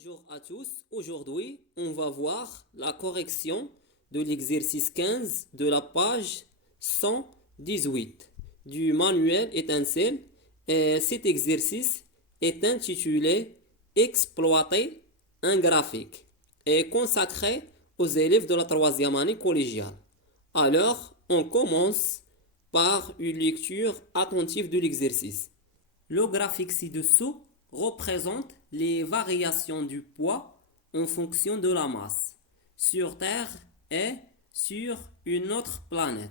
Bonjour à tous, aujourd'hui on va voir la correction de l'exercice 15 de la page 118 du manuel Étincelle et cet exercice est intitulé Exploiter un graphique et consacré aux élèves de la troisième année collégiale. Alors on commence par une lecture attentive de l'exercice. Le graphique ci-dessous représente les variations du poids en fonction de la masse sur Terre et sur une autre planète.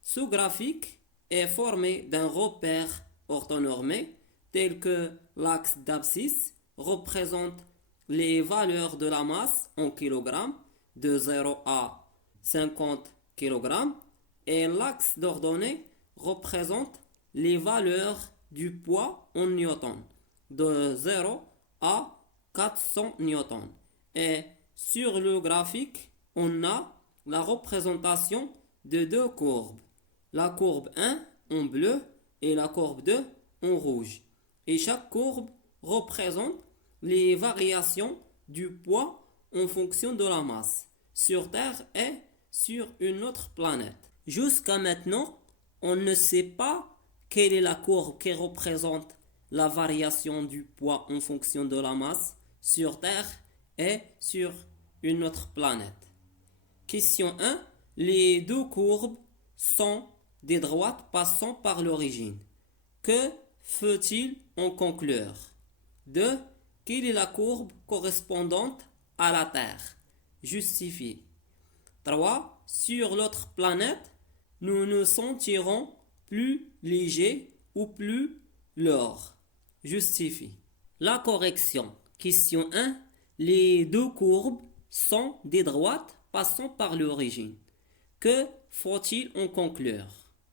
Ce graphique est formé d'un repère orthonormé tel que l'axe d'abscisse représente les valeurs de la masse en kilogrammes de 0 à 50 kg et l'axe d'ordonnée représente les valeurs du poids en newton de 0 à 400 newtons. Et sur le graphique, on a la représentation de deux courbes. La courbe 1 en bleu et la courbe 2 en rouge. Et chaque courbe représente les variations du poids en fonction de la masse sur Terre et sur une autre planète. Jusqu'à maintenant, on ne sait pas quelle est la courbe qui représente la variation du poids en fonction de la masse sur Terre et sur une autre planète. Question 1. Les deux courbes sont des droites passant par l'origine. Que faut-il en conclure? 2. Quelle est la courbe correspondante à la Terre? Justifie. 3. Sur l'autre planète, nous nous sentirons plus légers ou plus lourds. Justifie. La correction. Question 1. Les deux courbes sont des droites passant par l'origine. Que faut-il en conclure?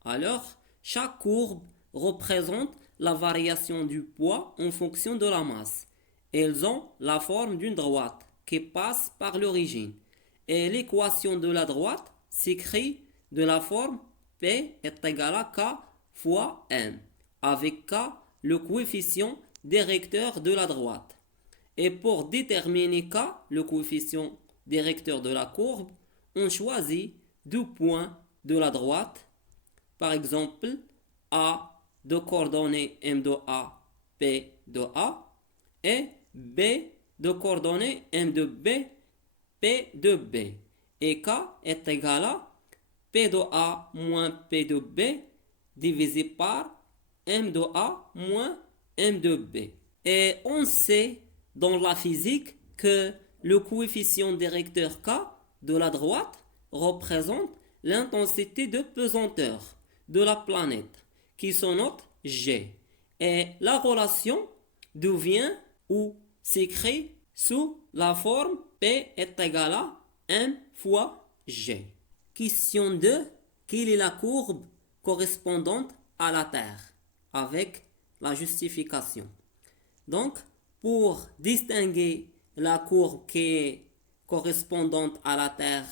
Alors, chaque courbe représente la variation du poids en fonction de la masse. Elles ont la forme d'une droite qui passe par l'origine. Et l'équation de la droite s'écrit de la forme P est égal à K fois M, avec K le coefficient directeur de la droite. Et pour déterminer K, le coefficient directeur de la courbe, on choisit deux points de la droite, par exemple A de coordonnées M de A, P de A, et B de coordonnées M de B, P de B. Et K est égal à P de A moins P de B divisé par M de A moins M de B. Et on sait dans la physique que le coefficient directeur K de la droite représente l'intensité de pesanteur de la planète qui se note G. Et la relation devient ou s'écrit sous la forme P est égal à M fois G. Question 2. Quelle est la courbe correspondante à la Terre? Avec la justification. Donc, pour distinguer la courbe qui est correspondante à la Terre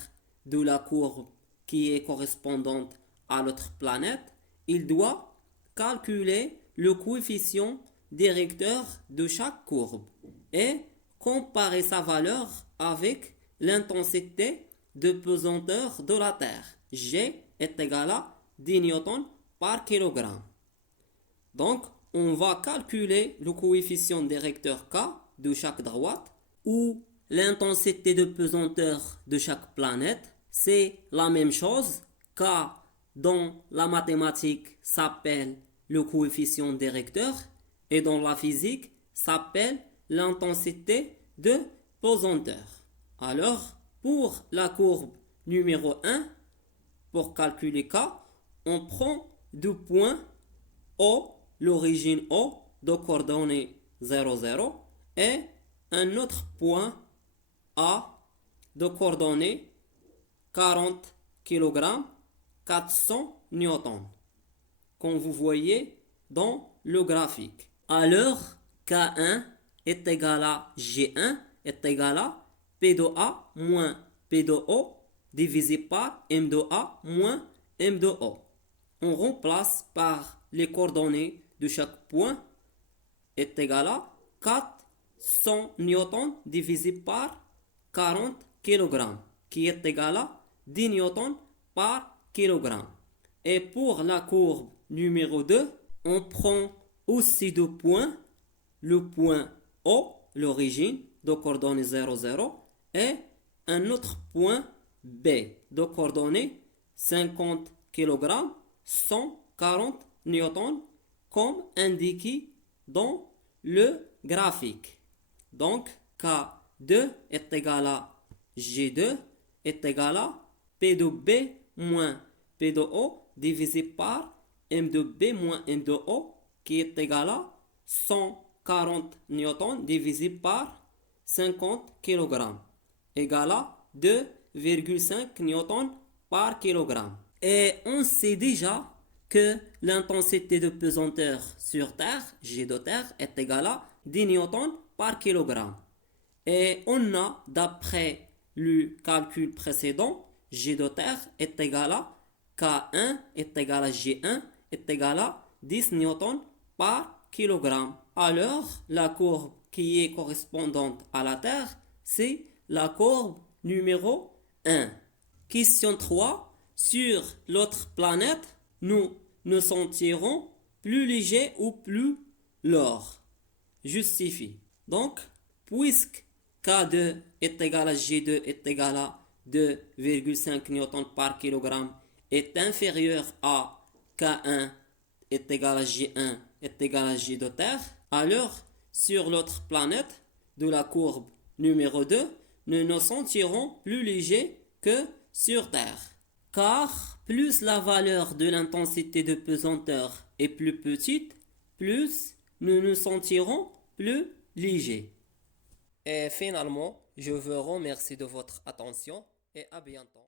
de la courbe qui est correspondante à l'autre planète, il doit calculer le coefficient directeur de chaque courbe et comparer sa valeur avec l'intensité de pesanteur de la Terre. G est égal à 10 newtons par kilogramme. Donc, on va calculer le coefficient directeur K de chaque droite ou l'intensité de pesanteur de chaque planète. C'est la même chose. K dans la mathématique s'appelle le coefficient directeur et dans la physique s'appelle l'intensité de pesanteur. Alors, pour la courbe numéro 1, pour calculer K, on prend deux points O, l'origine O de coordonnées 0, 0 et un autre point A de coordonnées 40 kg, 400 newtons, comme vous voyez dans le graphique. Alors, K1 est égal à G1 est égal à P de A moins P de O divisé par M de A moins M de O. On remplace par les coordonnées de chaque point est égal à 4 100 newtons divisé par 40 kg, qui est égal à 10 newtons par kilogramme. Et pour la courbe numéro 2, on prend aussi deux points, le point O, l'origine, de coordonnées 0, 0, et un autre point B, de coordonnées 50 kg, 140 newtons, comme indiqué dans le graphique. Donc, K2 est égal à G2 est égal à P de B moins P de O divisé par M de B moins M de O qui est égal à 140 newtons divisé par 50 kg égal à 2,5 newtons par kilogramme. Et on sait déjà que l'intensité de pesanteur sur Terre, G de Terre, est égale à 10 newtons par kilogramme. Et on a, d'après le calcul précédent, G de Terre est égal à K1 est égal à G1 est égal à 10 newtons par kilogramme. Alors, la courbe qui est correspondante à la Terre, c'est la courbe numéro 1. Question 3. Sur l'autre planète, nous nous sentirons plus légers ou plus lourds. Justifie. Donc, puisque K2 est égal à G2 est égal à 2,5 newtons par kilogramme est inférieur à K1 est égal à G1 est égal à G de Terre, alors sur l'autre planète de la courbe numéro 2, nous nous sentirons plus légers que sur Terre. Car plus la valeur de l'intensité de pesanteur est plus petite, plus nous nous sentirons plus légers. Et finalement, je vous remercie de votre attention et à bientôt.